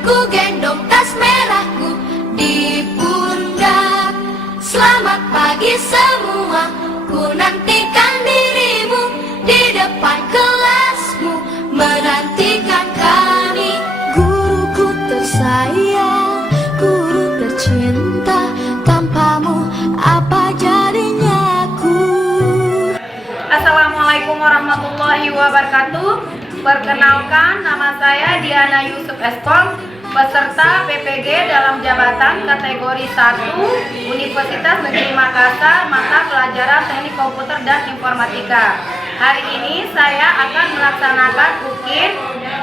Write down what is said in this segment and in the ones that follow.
ku gendong tas merahku di pundak. Selamat pagi semua, ku nantikan dirimu di depan kelasmu, menantikan kami. Guruku tersayang, guru tercinta, tanpamu apa jadinya aku. Assalamualaikum warahmatullahi wabarakatuh. Perkenalkan, nama saya Diana Yusuf Eskom, peserta PPG dalam jabatan kategori 1 Universitas Negeri Makassar, mata pelajaran Teknik Komputer dan Informatika. Hari ini saya akan melaksanakan UKIN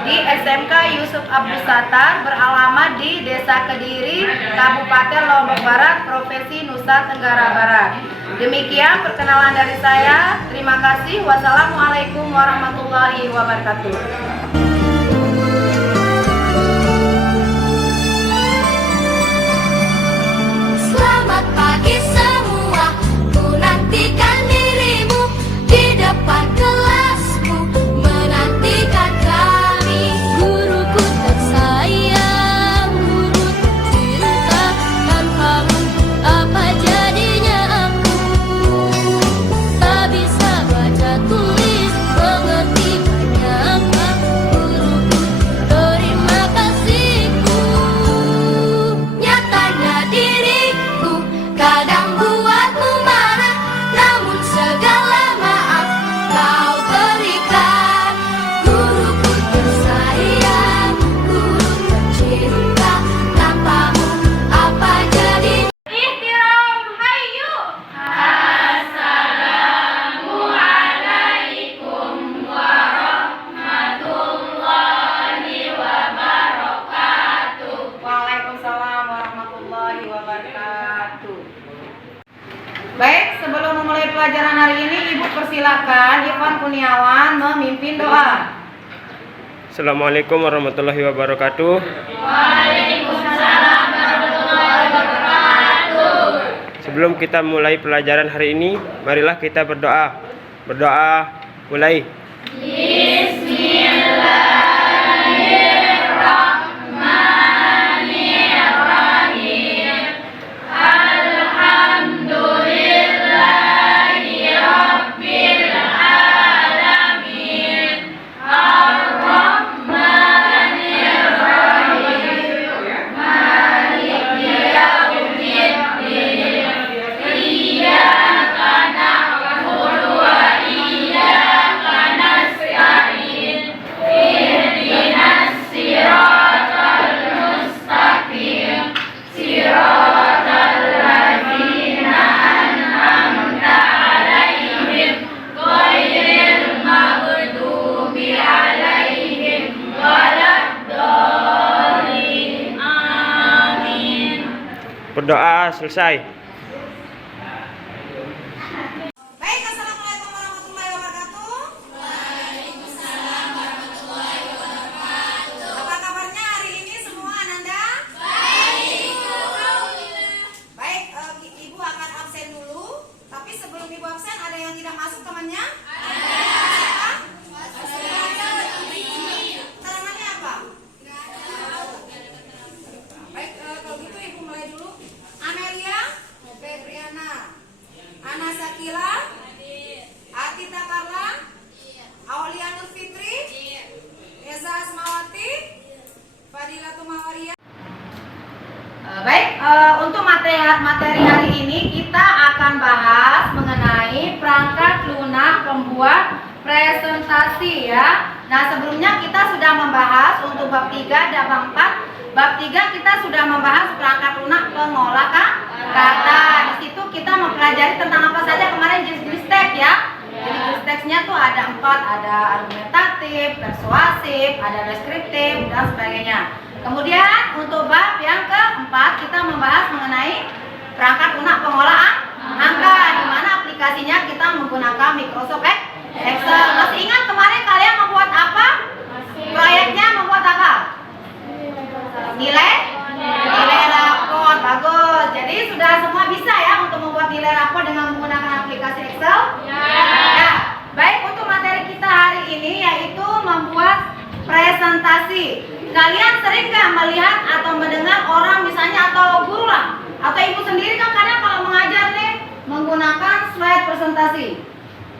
di SMK Yusuf Abdus Sattar beralamat di Desa Kediri, Kabupaten Lombok Barat, Provinsi Nusa Tenggara Barat. Demikian perkenalan dari saya. Terima kasih. Wassalamualaikum warahmatullahi wabarakatuh. Selamat pagi semua, ku nantikan dirimu di depan kelasmu, menantikan kami. Guruku tersayang, guru tercinta, tanpamu apa jadinya aku. Tak bisa baca tulis, mengerti banyak hal. Guruku, terima kasihku. Nyatanya diriku kadang buatmu marah, namun segala maaf kau berikan. Guruku tersayang, guru tercinta, tanpamu apa jadi. Ihtiram hayu. Waalaikumsalam warahmatullahi wabarakatuh. Baik, sebelum memulai pelajaran hari ini, Ibu persilakan Ivan Kurniawan memimpin doa. Assalamualaikum warahmatullahi wabarakatuh. Waalaikumsalam warahmatullahi wabarakatuh. Sebelum kita mulai pelajaran hari ini, marilah kita berdoa. Berdoa, mulai. Berdoa selesai. Baik, assalamualaikum warahmatullahi wabarakatuh. Waalaikumsalam warahmatullahi wabarakatuh. Apa kabarnya hari ini semua, Ananda? Baik. Baik, Ibu akan absen dulu. Tapi sebelum Ibu absen, ada yang tidak masuk temannya? Ada. Keterangannya apa? Baik, kalau gitu Ibu mulai dulu. Amelia, Febriana, Ana Sakila, Atita Karla, Aulia Nur Fitri, Eza Asmawati, Fadila Tumawaria. Baik, untuk materi hari ini kita akan bahas mengenai perangkat lunak pembuat presentasi ya. Nah, sebelumnya kita sudah membahas untuk bab 3 dan bab 4. Bab 3 kita sudah membahas perangkat lunak pengolah kata. Di situ kita mempelajari tentang apa saja kemarin jenis-jenis teks ya. Jadi jenis teksnya tuh ada 4, ada argumentatif, persuasif, ada deskriptif dan sebagainya. Kemudian untuk bab yang keempat kita membahas mengenai perangkat lunak pengolahan angka, di mana aplikasinya kita menggunakan Microsoft Excel. Masih ingat kemarin kalian membuat apa? Proyeknya membuat apa? Nilai rapor. Bagus. Jadi sudah semua bisa ya untuk membuat nilai rapor dengan menggunakan aplikasi Excel? Ya. Baik, untuk materi kita hari ini yaitu membuat presentasi. Kalian sering nggak melihat atau mendengar orang misalnya atau guru lah atau ibu sendiri kan kadang kalau mengajar nih menggunakan slide presentasi,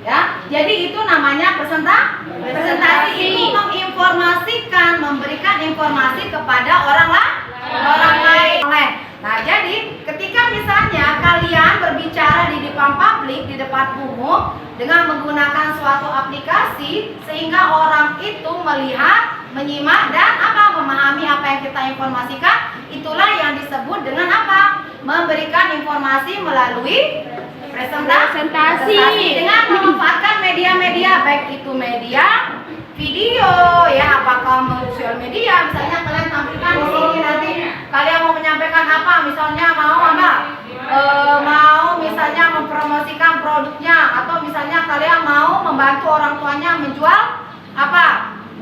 ya. Jadi itu namanya presentasi itu menginformasikan, memberikan informasi kepada orang lain. Nah, jadi ketika misalnya kalian berbicara di depan publik, di depan umum dengan menggunakan suatu aplikasi sehingga orang itu melihat, menyimak dan memahami apa yang kita informasikan, itulah yang disebut dengan memberikan informasi melalui presentasi dengan memanfaatkan media-media, baik itu media video ya, apakah sosial media, misalnya kalian tampilkan di sini nanti kalian mau menyampaikan misalnya mau misalnya mempromosikan produknya, atau misalnya kalian mau membantu orang tuanya menjual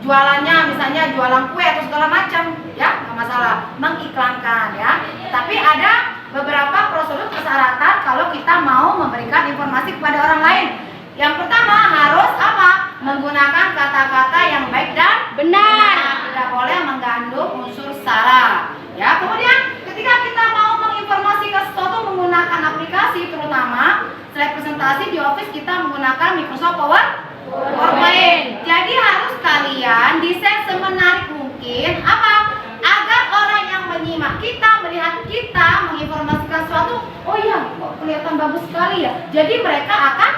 jualannya, misalnya jualan kue atau segala macam, ya nggak masalah, mengiklankan ya. Tapi ada beberapa prosedur persyaratan kalau kita mau memberikan informasi kepada orang lain. Yang pertama harus menggunakan kata-kata yang baik dan benar. Tidak boleh mengandung unsur sara. Ya, kemudian ketika kita mau menginformasikan sesuatu menggunakan aplikasi, terutama slide presentasi di Office kita menggunakan Microsoft PowerPoint. Jadi harus kalian desain semenarik mungkin agar orang yang menyimak kita, melihat kita menginformasikan sesuatu, oh iya, kok kelihatan bagus sekali ya. Jadi mereka akan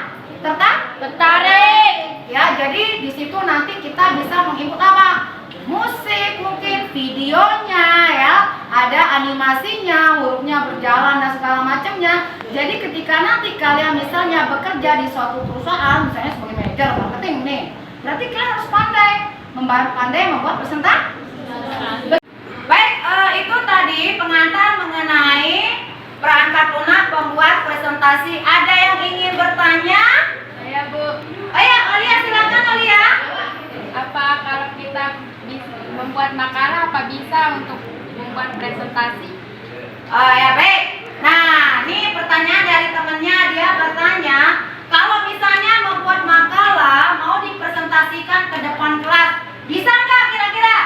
tertarik. Ya, jadi di situ nanti kita bisa menginput musik, mungkin videonya ya, ada animasinya, hurufnya berjalan dan segala macamnya. Jadi ketika nanti kalian misalnya bekerja di suatu perusahaan, misalnya sebagai manajer marketing nih, berarti kalian harus pandai membuat presentasi. Baik, itu tadi pengantar mengenai perangkat lunak pembuat presentasi. Ada yang ingin bertanya? Saya Bu, Olia, silakan Olia. apa kalau kita membuat makalah apa bisa untuk membuat presentasi? Oh ya, baik. Nah, ini pertanyaan dari temannya, dia bertanya, kalau misalnya membuat makalah mau dipresentasikan ke depan kelas, bisa nggak kira-kira?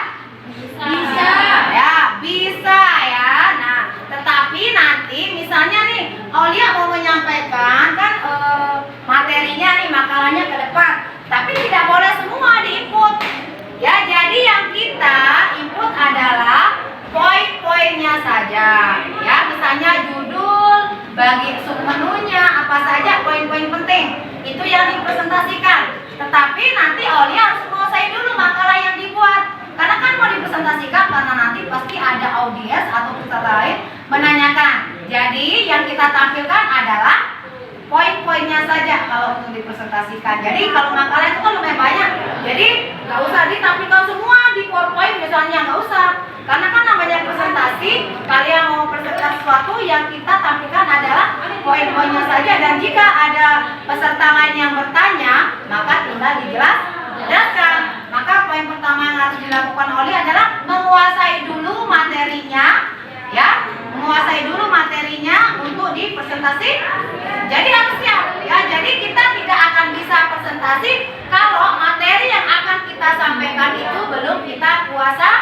Bisa. Ya, bisa ya. Nah, tetapi nanti misalnya nih, Aulia mau menyampaikan kan materinya nih, makalahnya ke depan, tapi tidak boleh semua diinput. Ya, jadi yang kita input adalah poin-poinnya saja. Ya, misalnya judul, bagi submenunya, apa saja poin-poin penting. Itu yang dipresentasikan. Tetapi nanti Aulia harus menguasai dulu makalah yang dibuat. Karena kan mau dipresentasikan karena nanti pasti ada audiens atau peserta lain menanyakan. Jadi yang kita tampilkan adalah poin-poinnya saja kalau untuk dipresentasikan. Jadi kalau makalah itu kan lumayan banyak. Jadi nggak usah ditampilkan semua di PowerPoint misalnya, nggak usah. Karena kan namanya presentasi, kalian mau presentasi sesuatu yang kita tampilkan adalah poin-poinnya saja. Dan jika ada peserta lain yang bertanya, maka tinggal dijelaskan. Maka poin pertama yang harus dilakukan oleh adalah menguasai dulu materinya, ya, menguasai dulu materinya untuk dipresentasi. Jadi harus siap, ya. Jadi kita tidak akan bisa presentasi kalau materi yang akan kita sampaikan itu belum kita kuasai.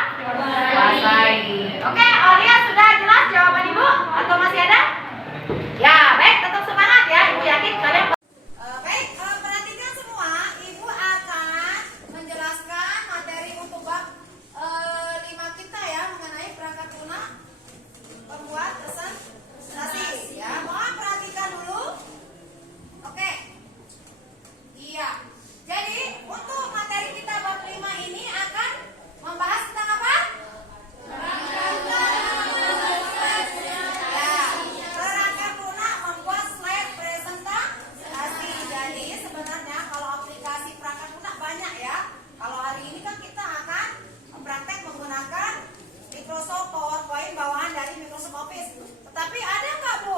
Oke, Aulia sudah jelas jawaban Ibu atau masih ada? Ya, baik, tetap semangat ya. Ibu yakin kalian. Baik, perhatikan semua. Ibu akan menjelaskan materi untuk bab 5 kita ya, mengenai perangkat lunak pembuat presentasi. Ya, mohon perhatikan dulu. Oke. Iya. Jadi untuk materi kita bab 5 ini akan membahas tentang apa? Perangkat lunak membuat slide presentasi. Jadi sebenarnya kalau aplikasi perangkat lunak banyak ya. Kalau hari ini kan kita akan praktek menggunakan Microsoft PowerPoint bawahan dari Microsoft Office. Tetapi ada nggak Bu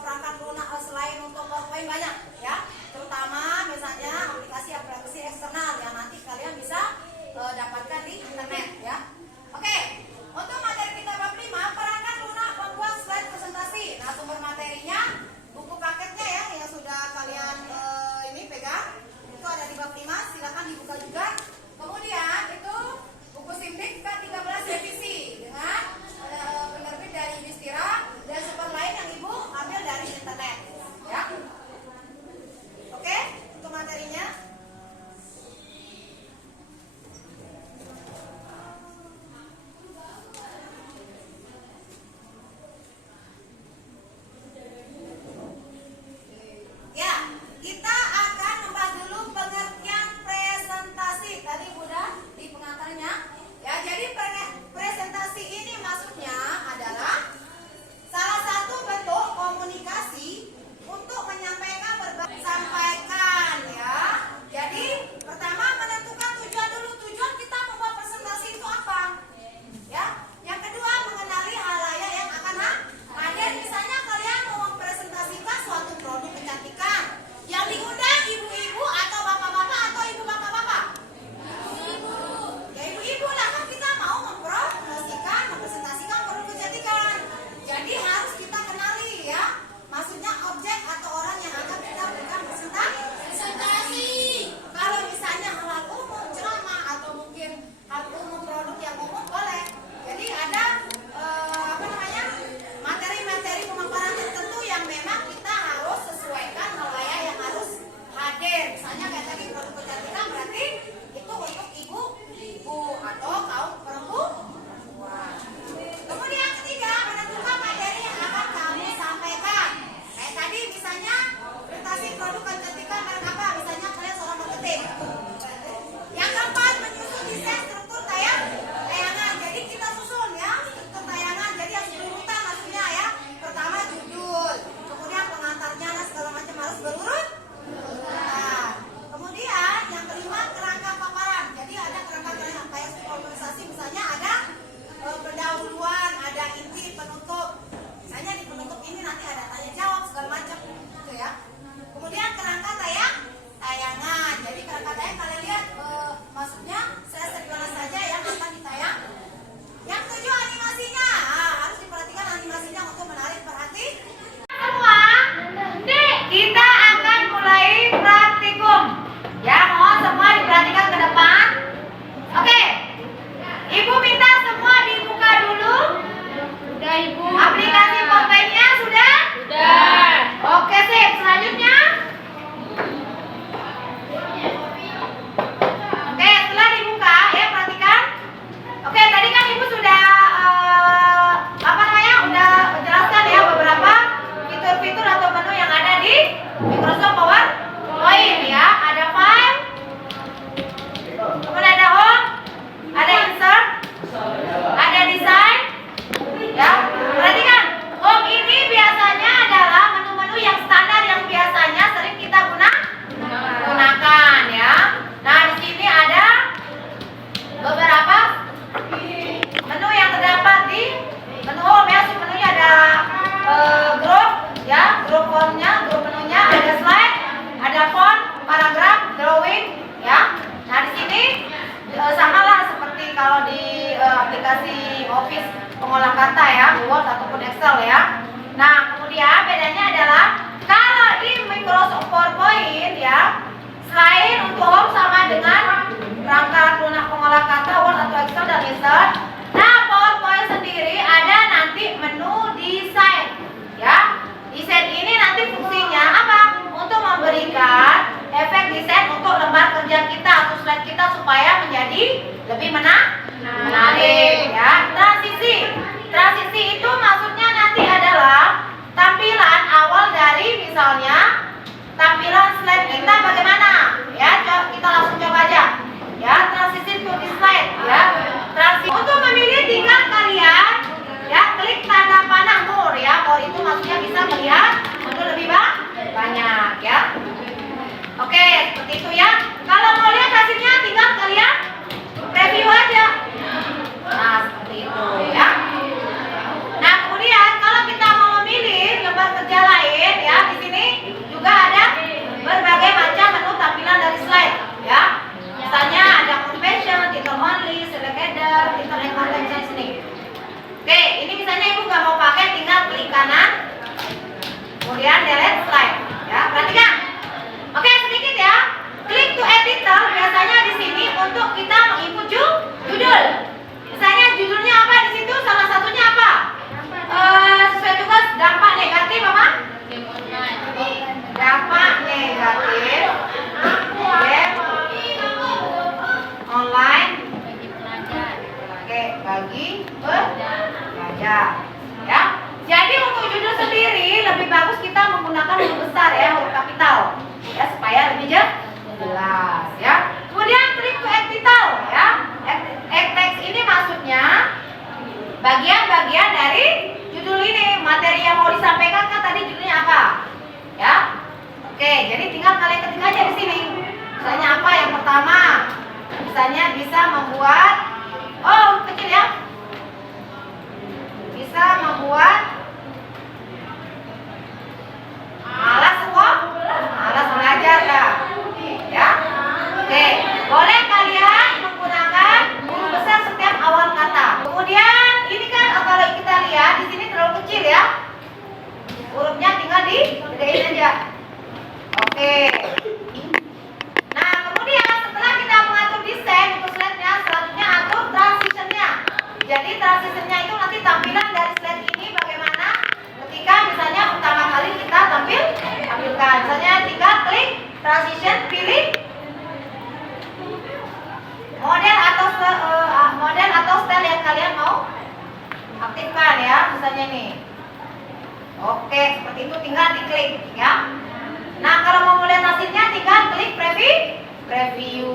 perangkat lunak selain untuk PowerPoint banyak ya? Terutama misalnya aplikasi eksternal yang nanti kalian bisa dapatkan di internet ya. Oke, untuk materi kita bab 5 perangkat lunak membuat slide presentasi. Nah, sumber materinya buku paketnya ya yang sudah kalian ini pegang itu ada di bab 5, silakan dibuka juga. Kemudian itu buku Simdik K13 Ibu minta semua dibuka dulu. Udah Ibu. Aplikasi PowerPoint-nya sudah? Udah. Oke, sip. Selanjutnya. Oke, setelah dibuka ya perhatikan. Oke, tadi kan Ibu sudah udah menjelaskan ya beberapa fitur-fitur atau menu yang ada di Microsoft PowerPoint ya. Ada file, kemudian ada home, ada insert, ada design ya. Perhatikan, home ini biasanya adalah menu-menu yang standar yang biasanya sering kita gunakan ya. Nah, di sini ada beberapa menu yang terdapat di menu home ya. Menunya ada group ya, group home-nya, group menunya, ada slide, ada font, paragraf, drawing ya. Nah, di sini samalah seperti kalau di aplikasi Office pengolah kata ya, Word ataupun Excel ya. Nah, kemudian bedanya adalah kalau di Microsoft PowerPoint ya, selain untuk home sama dengan perangkat lunak pengolah kata, Word atau Excel dan insert. Nah, PowerPoint sendiri ada nanti menu desain ya. Desain ini nanti fungsinya apa? Untuk memberikan efek desain untuk lembar kerja kita atau slide kita supaya menjadi lebih menarik ya. Transisi itu maksudnya nanti adalah tampilan awal dari misalnya tampilan slide kita bagaimana ya. Kita langsung coba aja ya, transisi to the slide ya. Transisi untuk memilih tinggal kalian ya klik tanda panah more ya. More itu maksudnya bisa melihat menu lebih banyak ya. Oke, seperti itu ya. Kalau mau lihat hasilnya tinggal kalian review aja. Nah, seperti itu ya. Nah, kemudian kalau kita mau memilih lembar kerja lain ya, di sini juga ada berbagai macam menu tampilan dari slide ya. Misalnya ada convention, title only, select header, title and content di sini. Oke, ini misalnya Ibu nggak mau pakai, tinggal klik kanan, kemudian delete slide ya. Perhatikan. Oke, sedikit ya. Klik to editor biasanya di sini untuk kita menginput judul. Misalnya judulnya apa di situ? Salah satunya apa? Sesuai tugas dampak negatif apa? Dampak negatif. Online. Oke, bagi pelajar. Ya. Jadi untuk judul sendiri lebih bagus kita menggunakan huruf besar ya, huruf kapital. Ya, supaya lebih jelas ya. Kemudian klik to add title ya. Add text ini maksudnya bagian-bagian dari judul ini, materi yang mau disampaikan kan tadi judulnya apa? Ya. Oke, jadi tinggal kalian ketik aja di sini. Misalnya apa yang pertama? Misalnya bisa membuat kecil ya. Bisa membuat malas belajar ya. Ya. Oke, boleh kalian menggunakan huruf besar setiap awal kata. Kemudian ini kan kalau kita lihat di sini terlalu kecil ya. Hurufnya tinggal digedein aja. Oke. Nah, kemudian setelah kita mengatur desain untuk slide-nya, selanjutnya atur transition-nya. Jadi transition-nya itu nanti tampilan dari slide ini bagaimana ketika misalnya pertama kali kita tampilkan. Misalnya tinggal klik transition, pilih model atau style yang kalian mau aktifkan ya. Misalnya nih. Oke, seperti itu tinggal diklik ya. Nah, kalau mau melihat hasilnya tinggal klik preview.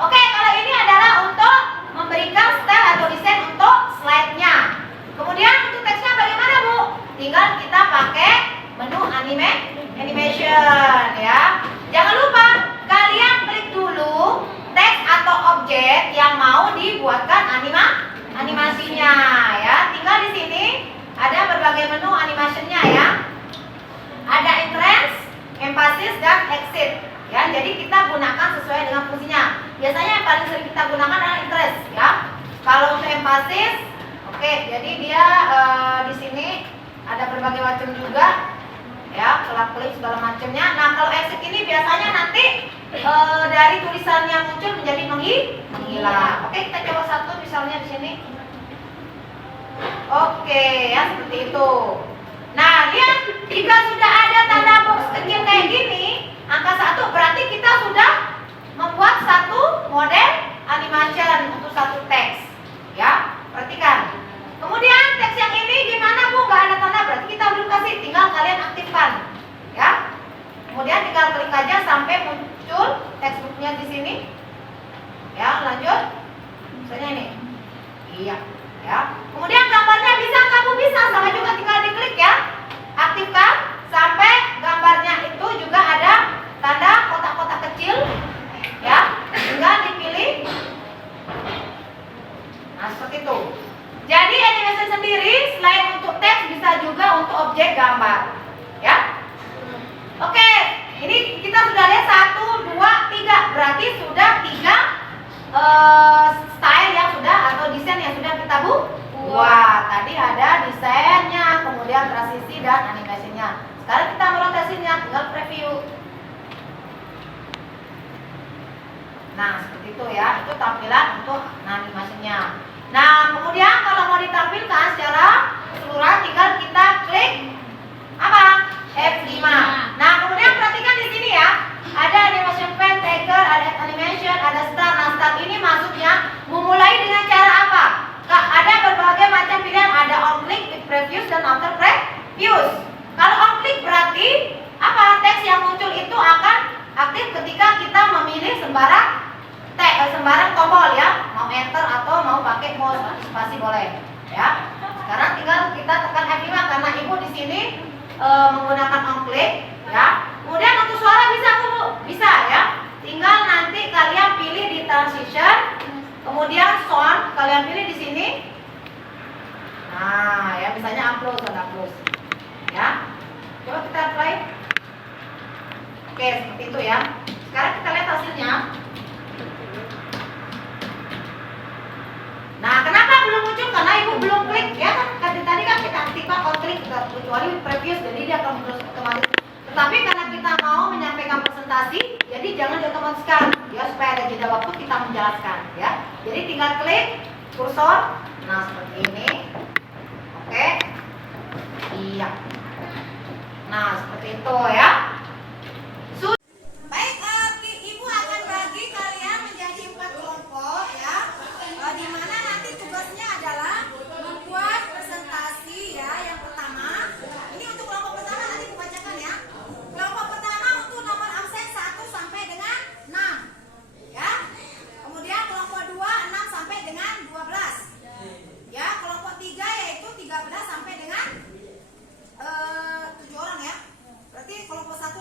Oke, kalau ini adalah untuk memberikan style atau desain untuk slide-nya. Kemudian untuk teksnya bagaimana, Bu? Tinggal kita pakai menu animation ya. Jangan lupa kalian klik dulu teks atau objek yang mau dibuatkan animasinya ya. Tinggal di sini ada berbagai menu animasinya ya. Ada entrance, emphasis dan exit ya. Jadi kita gunakan sesuai dengan fungsinya. Biasanya yang paling sering kita gunakan adalah entrance ya. Kalau untuk emphasis, oke, jadi dia di sini ada berbagai macam juga ya, kelap-kelip segala macamnya. Nah, kalau exit ini biasanya nanti dari tulisan yang muncul menjadi menghilang. Oke, kita coba satu misalnya di sini. Oke, ya seperti itu. Nah, lihat jika sudah ada tanda box kecil kayak gini, angka 1 berarti kita sudah membuat satu model animation untuk satu teks. Ya, perhatikan. Kemudian teks yang ini gimana Bu? Gak ada tanda, berarti kita belum kasih, tinggal kalian aktifkan. Ya. Kemudian tinggal klik aja sampai muncul textbooknya di sini. Ya, lanjut. Misalnya ini. Iya, ya. Kemudian gambarnya bisa kamu bisa sama juga tinggal diklik ya. Aktifkan sampai gambarnya itu juga ada tanda kotak-kotak kecil. Ya, tinggal dipilih. Nah, seperti itu. Jadi animation sendiri selain untuk teks bisa juga untuk objek gambar. Ya. Oke, ini kita sudah lihat 1, 2, 3. Berarti sudah 3 style yang sudah atau desain yang sudah kita buat. Tadi ada desainnya, kemudian transisi dan animasinya. Sekarang kita merotasinya, tinggal preview. Nah, seperti itu ya. Itu tampilan untuk animasinya. Nah, kemudian kalau mau ditampilkan secara keseluruhan tinggal kita klik apa? F5. Nah, kemudian perhatikan di sini ya. Ada animation pen, trigger, ada animation, ada start. Nah, start ini maksudnya memulai dengan cara apa? Ada berbagai macam pilihan, ada on click, with previews dan after previews. Kalau on click berarti apa? Teks yang muncul itu akan aktif ketika kita memilih sembarang tombol ya, mau enter atau mau pakai mouse spasi boleh ya. Sekarang tinggal kita tekan F5 karena ibu di sini menggunakan on click ya. Kemudian untuk suara bisa Bu, bisa ya. Tinggal nanti kalian pilih di transition, kemudian sound kalian pilih di sini. Nah, ya misalnya upload ya. Coba kita play. Oke, seperti itu ya. Sekarang kita lihat hasilnya. Nah, kenapa belum muncul? Karena ibu belum klik ya kan? Tadi kan kita aktifkan on klik kecuali previous, jadi dia akan terus otomatis. Tetapi karena kita mau menyampaikan presentasi, jadi jangan diotomatiskan ya supaya ada jeda waktu kita menjelaskan ya. Jadi tinggal klik kursor. Nah, seperti ini. Oke. Iya. Nah, seperti itu ya. Baik, ibu akan bagi kalian menjadi 4 kelompok ya. Di mana nanti tugasnya adalah membuat presentasi ya. Yang pertama, ini untuk kelompok pertama nanti ibu bacakan ya. Kelompok pertama untuk nomor absen 1 sampai dengan 6 ya. Kemudian kelompok 2 6 sampai dengan 12 ya. Kelompok 3 yaitu 13 sampai dengan 7 orang ya. Berarti kelompok 1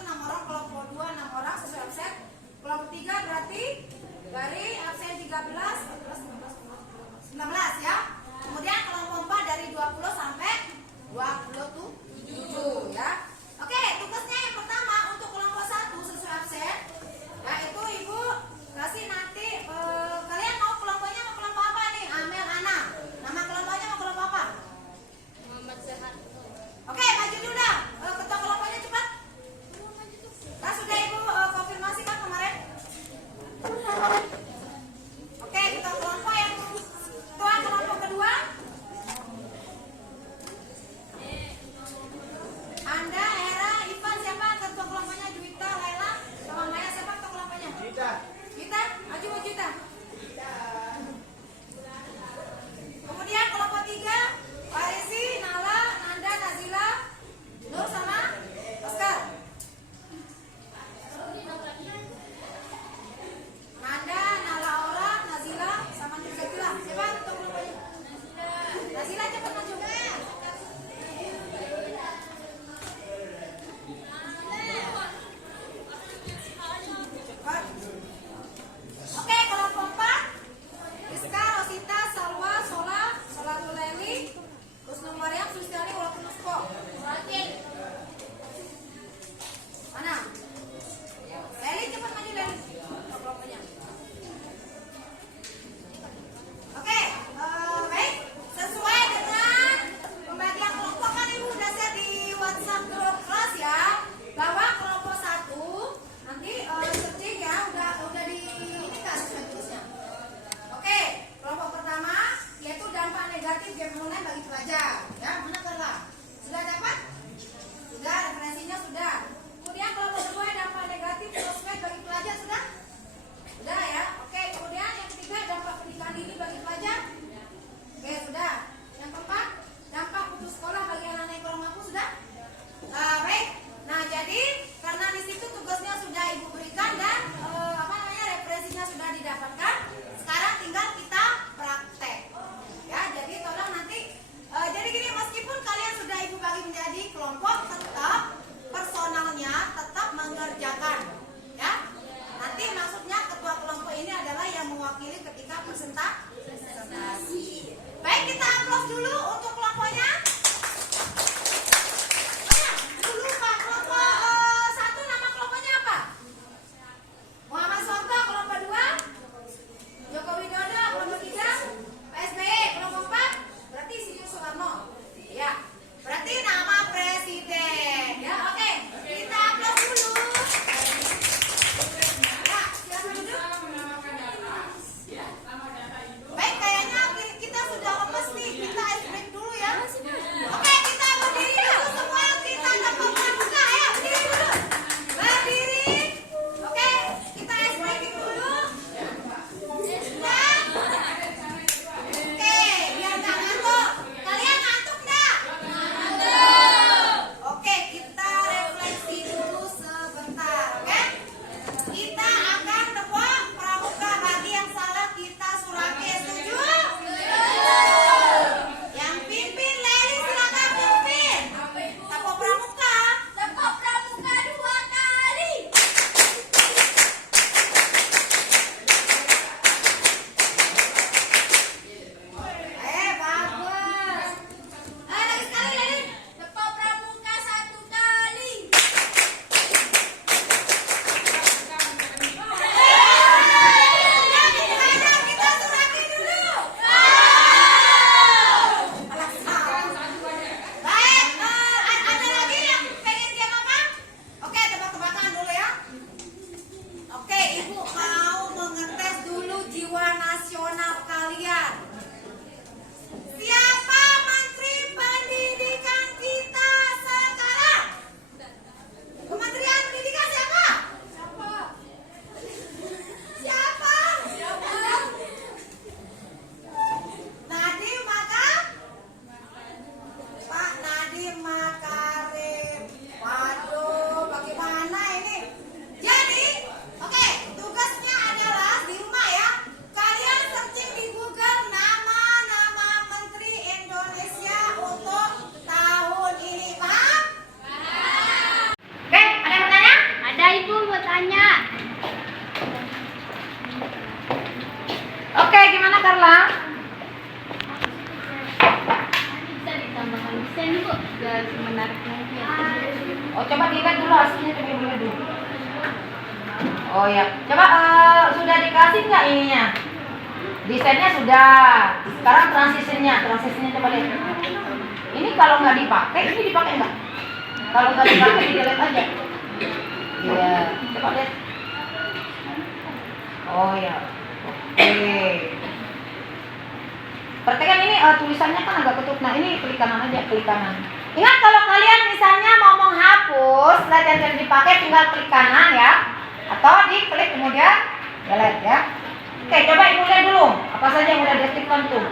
konsisten Bu, gak semenarik mungkin. Oh, coba dilihat dulu hasilnya, coba dilihat dulu. Oh ya, coba sudah dikasih nggak ininya? Desainnya sudah. Sekarang transisinya coba lihat. Ini kalau nggak dipakai, ini dipakai nggak? Kalau nggak dipakai, dilihat aja. Iya, coba lihat. Oh ya, oke. Perhatikan ini tulisannya kan agak ketutup. Nah ini klik kanan aja, klik kanan. Ingat kalau kalian misalnya mau menghapus slide yang tidak dipakai, tinggal klik kanan ya, atau diklik kemudian delete ya. Oke, coba ibu lihat dulu apa saja yang udah diaktifkan tuh.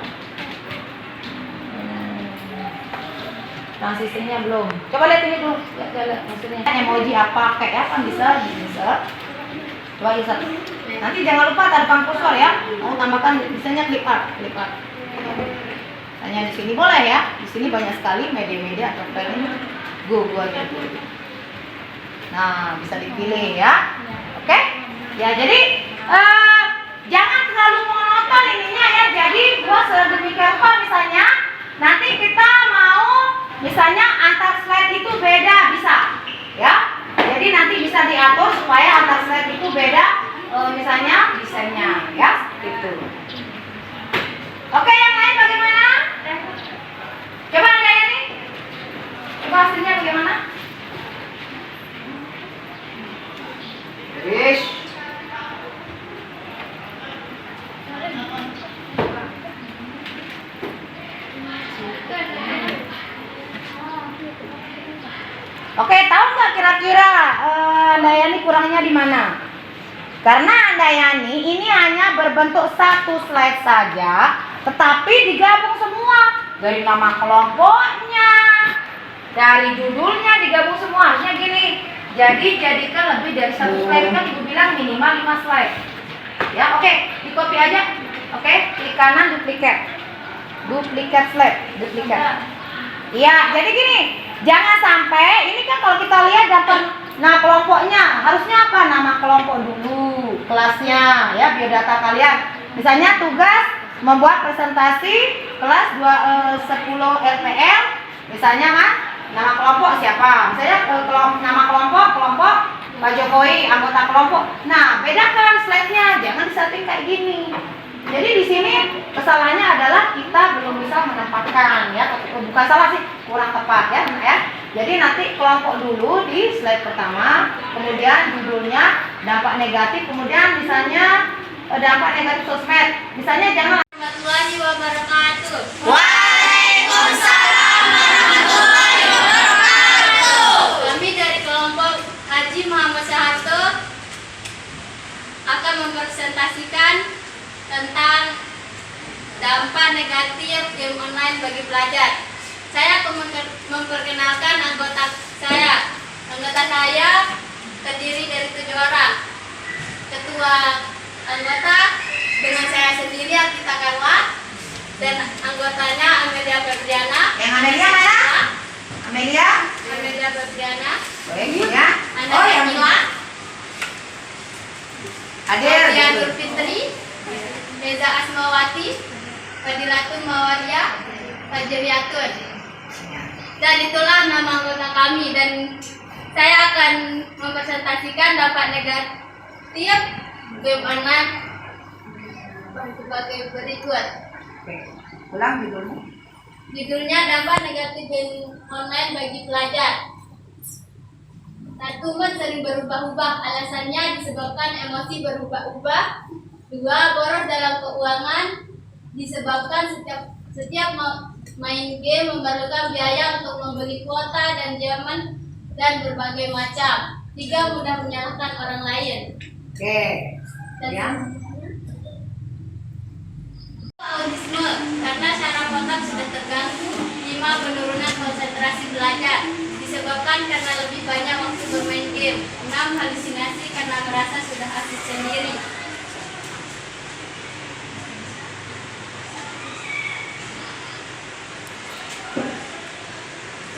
Transisinya belum. Coba lihat ini dulu. Lihat maksudnya. Emoji apa kayak apa bisa. Coba lihat. Nanti jangan lupa tanda kursor ya. Mau tambahkan misalnya clip art. Hanya di sini boleh ya. Di sini banyak sekali media-media atau file ini. Google aja. Nah, bisa dipilih ya. Oke? Ya, jadi jangan terlalu monoton ininya ya. Jadi buat sedemikian rupa misalnya nanti kita mau misalnya antar slide itu beda bisa ya. Jadi nanti bisa diatur supaya antar slide itu beda misalnya desainnya ya gitu. Oke, yang lain bagaimana? Coba Anda ya nih. Coba hasilnya bagaimana? Yes. Oke, tahu nggak kira-kira Andayani kurangnya di mana? Karena Andayani ini hanya berbentuk satu slide saja, tetapi digabung semua dari nama kelompoknya, dari judulnya digabung semua. Harusnya gini. Jadi jadikan lebih dari satu slide, kan ibu bilang minimal 5 slide. Ya, oke, di copy aja. Oke, klik kanan duplikat slide, duplikat. Iya, jadi gini. Jangan sampai, ini kan kalau kita lihat daftar nah kelompoknya, harusnya apa? Nama kelompok dulu, kelasnya ya, biodata kalian. Misalnya tugas membuat presentasi kelas 10 LPL, misalnya kan nama kelompok siapa? Misalnya nama kelompok Pak Jokowi, anggota kelompok. Nah, bedakan slide-nya, jangan disetting kayak gini. Jadi di sini kesalahannya adalah kita belum bisa menempatkan ya, bukan salah sih, kurang tepat ya. Jadi nanti kelompok dulu di slide pertama, kemudian judulnya dampak negatif, kemudian misalnya dampak negatif sosmed. Misalnya jangan Warahmatullahi wabarakatuh. Waalaikumsalam warahmatullahi wabarakatuh. Kami dari kelompok Haji Muhammad Soeharto akan mempresentasikan tentang dampak negatif game online bagi pelajar. Saya akan memperkenalkan anggota saya. Anggota saya terdiri dari 7 orang. Ketua anggota dengan saya sendiri Atita Karla, dan anggotanya Amelia Febriana. Yang Amelia mana? Amelia Febriana. ya. Anda Sakila. Hadir. Nur Fitri, Reza Asmawati, Fadilatun Mawaria, Fajriatun. Dan itulah nama anggota kami, dan saya akan mempresentasikan dampak negatif game online sebagai berikut. Oke, ulang judulnya. Judulnya dampak negatif game online bagi pelajar. 1. Sering berubah-ubah, alasannya disebabkan emosi berubah-ubah. 2. Boros dalam keuangan, disebabkan setiap main game memerlukan biaya untuk membeli kuota dan zaman dan berbagai macam. 3. Mudah menyalahkan orang lain. Oke. Ya. Autisme, karena saraf otak sudah terganggu. 5. Penurunan konsentrasi belajar, disebabkan karena lebih banyak waktu bermain game. 6. Halusinasi, karena merasa sudah asik sendiri.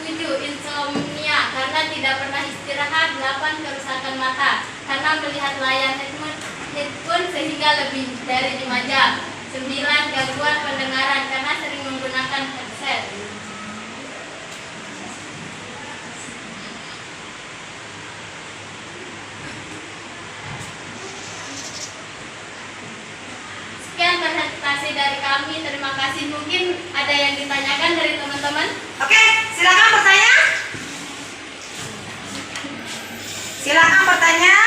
7. Insomnia, karena tidak pernah istirahat. 8. Kerusakan mata, karena melihat layar headphone sehingga lebih dari 5 jam. 9. Gangguan pendengaran, karena sering menggunakan headset. Ada yang ditanyakan dari teman-teman? Oke, silakan bertanya. Silakan bertanya.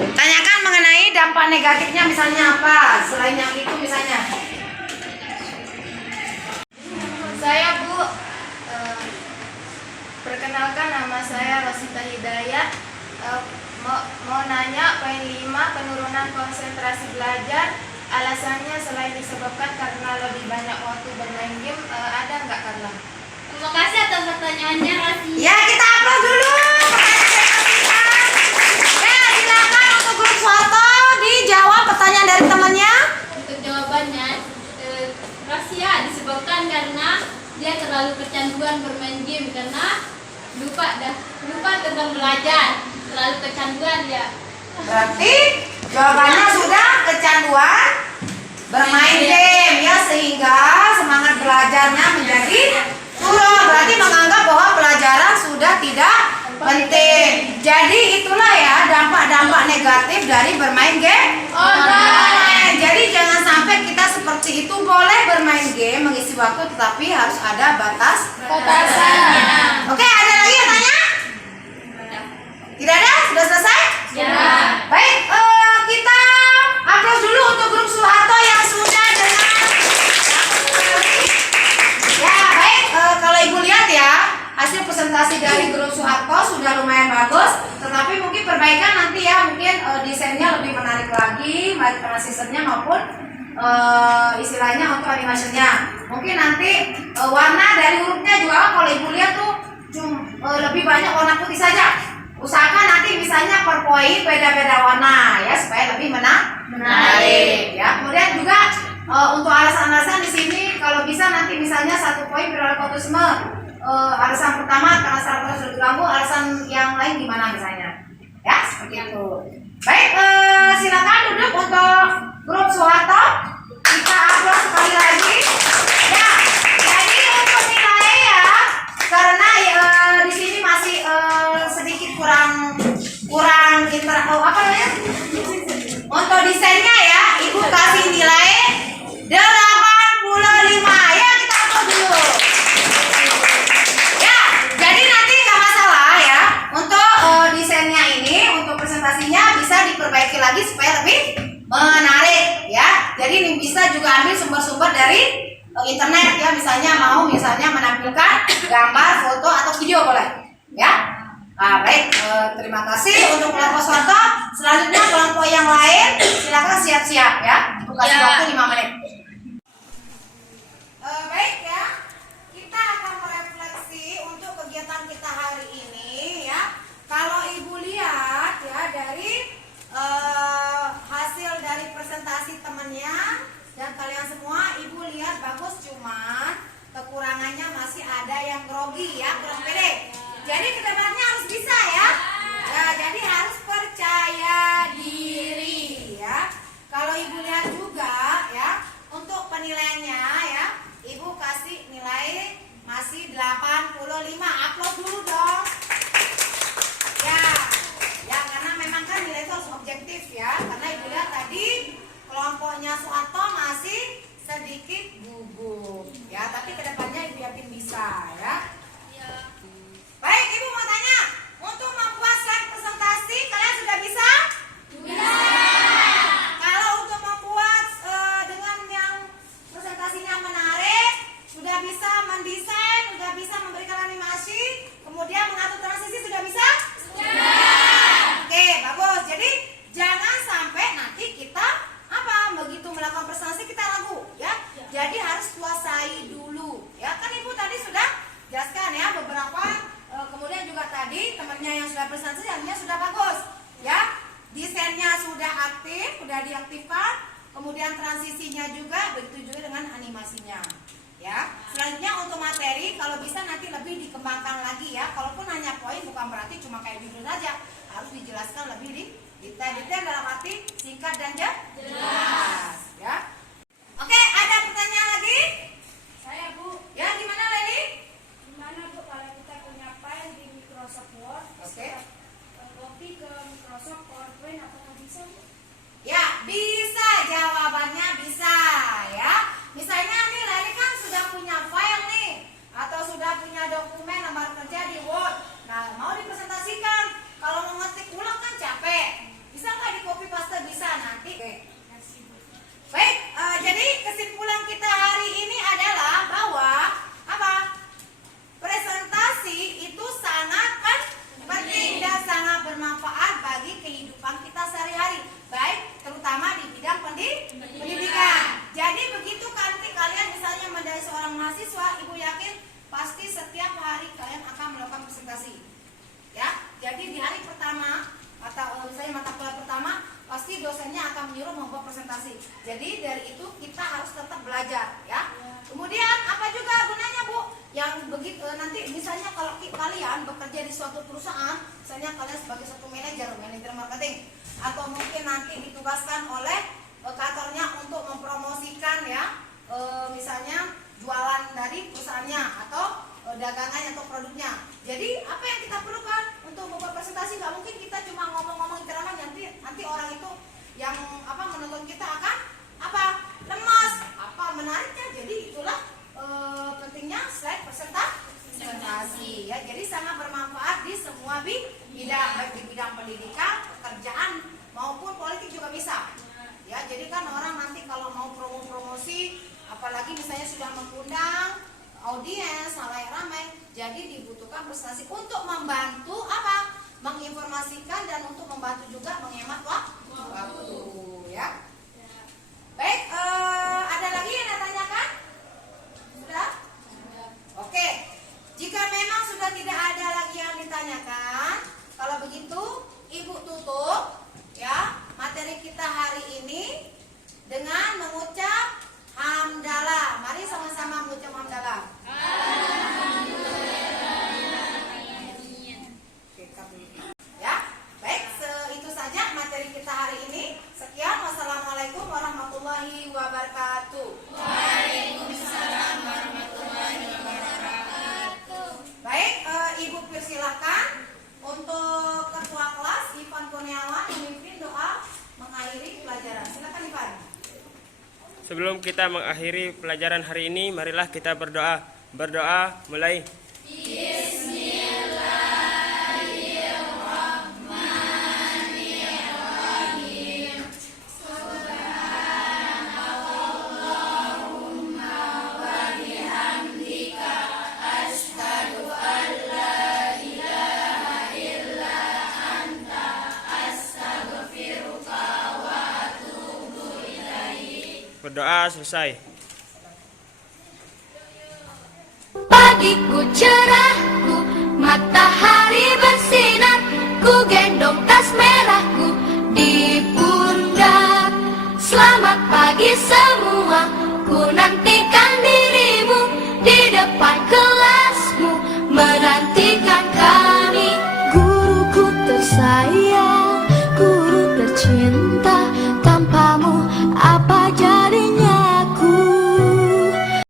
Tanyakan mengenai dampak negatifnya misalnya apa? Selain yang itu misalnya. Saya Bu, perkenalkan nama saya Rosita Hidayat. Mau nanya poin 5 penurunan konsentrasi belajar. Alasannya selain disebabkan karena lebih banyak waktu bermain game, ada nggak Carla? Terima kasih atas pertanyaannya, Rosi. Ya, kita upload dulu. Ya, silakan untuk grup foto dijawab pertanyaan dari temannya. Untuk jawabannya, Rasia disebabkan karena dia terlalu kecanduan bermain game karena lupa tentang belajar, terlalu kecanduan dia. Berarti jawabannya sudah kecanduan bermain game ya, sehingga semangat belajarnya menjadi turun. Berarti menganggap bahwa pelajaran sudah tidak penting. Jadi itulah ya dampak-dampak negatif dari bermain game online. Jadi jangan sampai kita seperti itu. Boleh bermain game, mengisi waktu, tetapi harus ada batasannya. Oke, ada lagi yang tanya? Tidak ada? Sudah selesai? Ya. Baik, kita upload dulu untuk grup Soeharto yang sudah dengan. Ya, baik. Kalau Ibu lihat ya, hasil presentasi dari grup Soeharto sudah lumayan bagus. Tetapi mungkin perbaikan nanti ya, mungkin desainnya lebih menarik lagi, baik transisinya maupun istilahnya untuk animasinya. Mungkin nanti warna dari hurufnya juga kalau Ibu lihat tuh lebih banyak warna putih saja. Usahakan nanti misalnya per poin beda-beda warna ya supaya lebih menarik ya. Kemudian juga untuk alasan-alasan di sini kalau bisa nanti misalnya 1 poin perilakuisme, alasan pertama karena saraf sudah diganggu, alasan yang lain gimana misalnya ya, seperti itu. Baik, silakan duduk untuk grup Soeharto. Kita upload sekali lagi ya. Jadi untuk nilai ya, karena di sini masih sedikit kurang apa namanya? Untuk desainnya ya, Ibu kasih nilai 85 ya, kita upload dulu. Ya, jadi nanti nggak masalah ya. Untuk desainnya ini, untuk presentasinya bisa diperbaiki lagi supaya lebih menarik ya. Jadi ini bisa juga ambil sumber-sumber dari internet ya, misalnya menampilkan gambar, foto atau video boleh ya. Nah, baik, terima kasih untuk kelompok Soeharto. Selanjutnya kelompok yang lain silakan siap-siap ya. Ibu kasih waktu 5 menit. Baik ya, kita akan merefleksi untuk kegiatan kita hari ini ya. Kalau Ibu lihat ya dari hasil dari presentasi temannya dan kalian semua, Ibu lihat bagus, cuman kekurangannya masih ada yang grogi ya, kurang pede. Jadi kedepannya harus bisa ya. Ya, jadi harus percaya diri ya. Kalau Ibu lihat juga ya, untuk penilaiannya ya, Ibu kasih nilai masih 85. Upload dulu dong. Ya karena memang kan nilai itu harus objektif ya. Karena Ibu lihat tadi kelompoknya Soeharto masih sedikit gugup ya, tapi kedepannya Ibu yakin bisa ya. Baik, Ibu mau tanya, untuk membuat slide presentasi kalian sudah bisa? Bisa. Kalau untuk membuat dengan yang presentasinya menarik, sudah bisa mendesain, sudah bisa memberikan animasi, kemudian mengatur transisi, sudah bisa? Sudah. Oke, bagus. Jadi jangan sampai nanti kita begitu melakukan presentasi kita ragu ya. Jadi harus kuasai dulu ya. Kan Ibu tadi sudah jelaskan ya beberapa. Kemudian juga tadi temannya yang sudah presentasi artinya sudah bagus ya, desainnya sudah aktif, sudah diaktifkan, kemudian transisinya juga, begitu juga dengan animasinya ya. Selanjutnya untuk materi kalau bisa nanti lebih dikembangkan lagi ya. Kalaupun hanya poin bukan berarti cuma kayak judul saja, harus dijelaskan lebih detail dalam arti singkat dan jelas ya. Oke, ada pertanyaan lagi? Saya Bu, Ya, gimana Leli? gimana Bu kalau kita punya file di Microsoft Word, Oke. copy ke Microsoft PowerPoint, apakah bisa Bu? Ya, bisa, jawabannya bisa ya. Misalnya nih Leli kan sebagai seorang mahasiswa, Ibu yakin pasti setiap hari kalian akan melakukan presentasi. Ya, jadi di hari pertama misalnya mata kuliah pertama, pasti dosennya akan menyuruh membuat presentasi. Jadi dari itu kita harus tetap belajar, ya. Kemudian apa juga gunanya, Bu? Yang begitu nanti misalnya kalau kalian bekerja di suatu perusahaan, misalnya kalian sebagai satu manajer marketing, atau mungkin nanti ditugaskan oleh kantornya untuk mempromosikan, ya, misalnya jualan dari perusahaannya atau dagangannya atau produknya. Jadi apa yang kita perlukan untuk membuat presentasi? Gak mungkin kita cuma ngomong-ngomong ceramah, nanti orang itu yang menonton kita akan lemas, menariknya. Jadi itulah pentingnya slide presentasi, ya. Jadi sangat bermanfaat di semua bidang, baik di bidang pendidikan, pekerjaan maupun politik juga bisa. Ya, jadi kan orang nanti kalau mau promosi, apalagi misalnya sudah mengundang audiens ramai, jadi dibutuhkan presentasi untuk membantu menginformasikan dan untuk membantu juga menghemat waktu, ya. Baik, ada lagi yang Anda tanyakan? Sudah? Oke. Jika memang sudah tidak ada lagi yang ditanyakan, kalau begitu Ibu tutup, ya, materi kita hari ini dengan mengucap hamdalah. Mari sama-sama mengucap hamdalah. Ya, baik, itu saja materi kita hari ini. Sekian, wassalamualaikum warahmatullahi wabarakatuh. Waalaikumsalam warahmatullahi wabarakatuh. Baik, Ibu persilakan untuk ketua kelas Ivan Kurniawan memimpin doa mengakhiri pelajaran. Silakan Ivan. Sebelum kita mengakhiri pelajaran hari ini, marilah kita berdoa. Berdoa mulai. Berdoa selesai. Pagiku cerahku, matahari bersinar, ku gendong tas merahku di pundak. Selamat pagi semua.